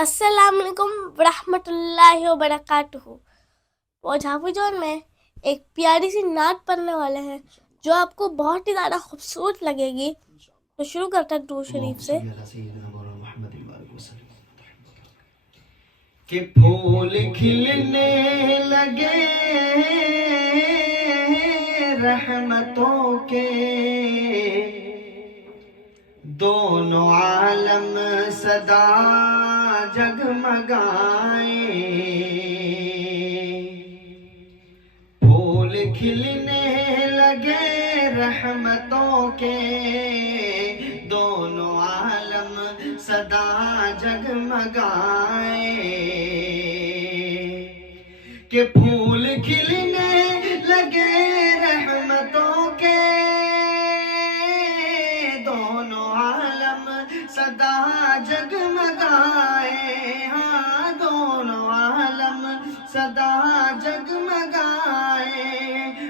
السلام علیکم ورحمۃ اللہ وبرکاتہ۔ پوجھاپو جون میں ایک پیاری سی نعت پڑھنے والے ہیں جو آپ کو بہت ہی زیادہ خوبصورت لگے گی، تو شروع کرتا ہے درود شریف سے۔ کہ پھول کھلنے لگے رحمتوں کے، دونوں عالم صدا جگمگائیں۔ پھول کھلنے لگے رحمتوں کے، دونوں عالم صدا جگمگائیں۔ کہ پھول کھلنے لگے رحمتوں کے، دونوں عالم صدا جگمگائے۔ ہاں دونوں عالم صدا جگمگائے۔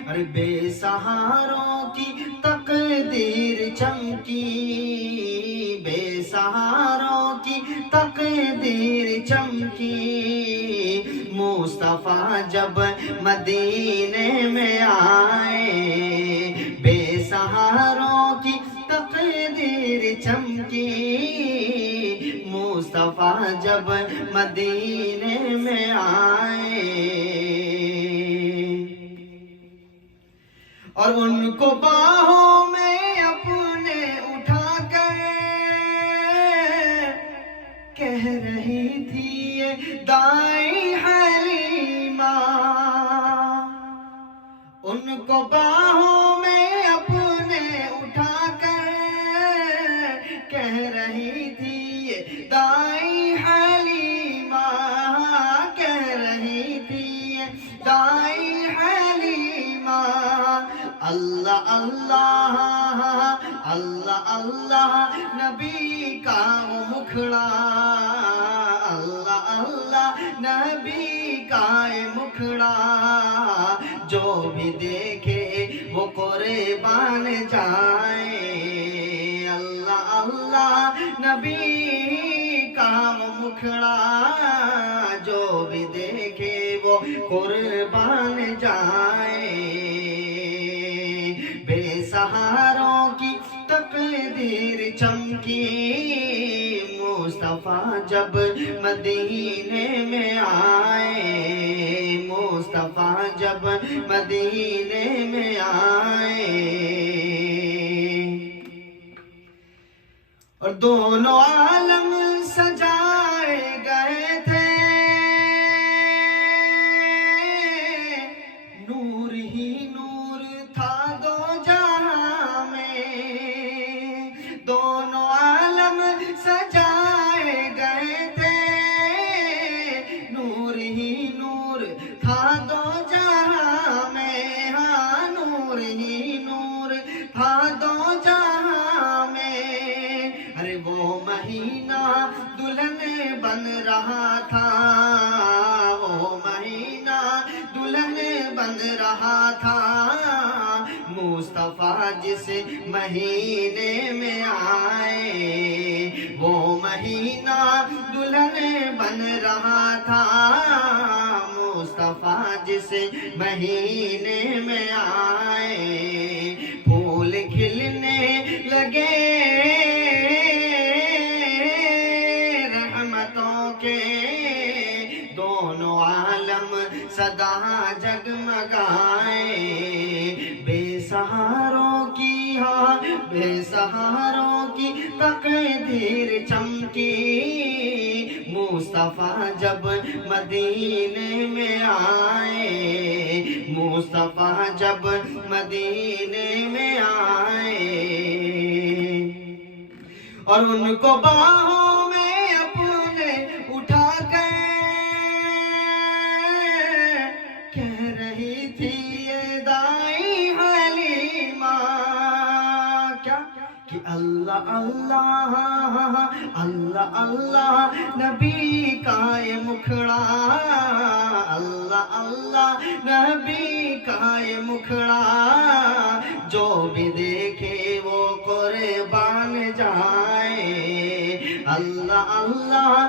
ارے بے سہاروں کی تقدیر چمکی، بے سہاروں کی تقدیر چمکی، مصطفیٰ جب مدینے میں آئے۔ بے سہاروں کی تقدیر چمکی، مصطفیٰ جب مدینے میں آئے۔ اور ان کو باہوں میں اپنے اٹھا کر کہہ رہی تھی یہ دائی حلیمہ، ان کو باہوں میں اپنے اٹھا کر کہہ رہی تھی یہ دائی حلیمہ، کہہ رہی تھی یہ دائی حلیمہ۔ اللہ اللہ اللہ اللہ نبی کا وہ مکھڑا، اللہ اللہ نبی کا مکھڑا، جو بھی دیکھے وہ قربان جائے۔ اللہ اللہ نبی کا وہ مکھڑا، جو بھی دیکھے وہ قربان جائے۔ بے سہاروں کی تقدیر چمکی، مصطفیٰ جب مدینے میں آئے۔ مصطفیٰ جب مدینے میں آئے، اور دونوں عالم سجائے گئے تھے، نور ہی نور تھا دو جہاں میں۔ دونوں عالم سجائے گئے تھے، نور ہی نور تھا دو جہاں میں۔ ہاں نور ہی نور تھا دو جہاں میں۔ ارے وہ مہینہ دلہن بن رہا تھا، وہ مہینہ دلہن بن رہا تھا، مصطفیٰ جس مہینے میں آئے۔ وہ مہینہ دلہن بن رہا تھا، مصطفیٰ جس مہینے میں آئے۔ پھول کھلنے لگے رحمتوں کے، دونوں عالم صدا جگمگائے۔ بے سہاروں کی، ہاں بے سہاروں کی تقدیر چمکی، مصطفیٰ جب مدینے میں آئے۔ مصطفیٰ جب مدینے میں آئے، اور ان کو باہوں میں اپنے اٹھا کر کہہ رہی تھی یہ دائی حلیمہ، کیا کہ اللہ اللہ اللہ اللہ نبی کا یہ مکھڑا، اللہ اللہ نبی کا یہ مکھڑا، جو بھی دیکھے وہ قربان جائے۔ اللہ اللہ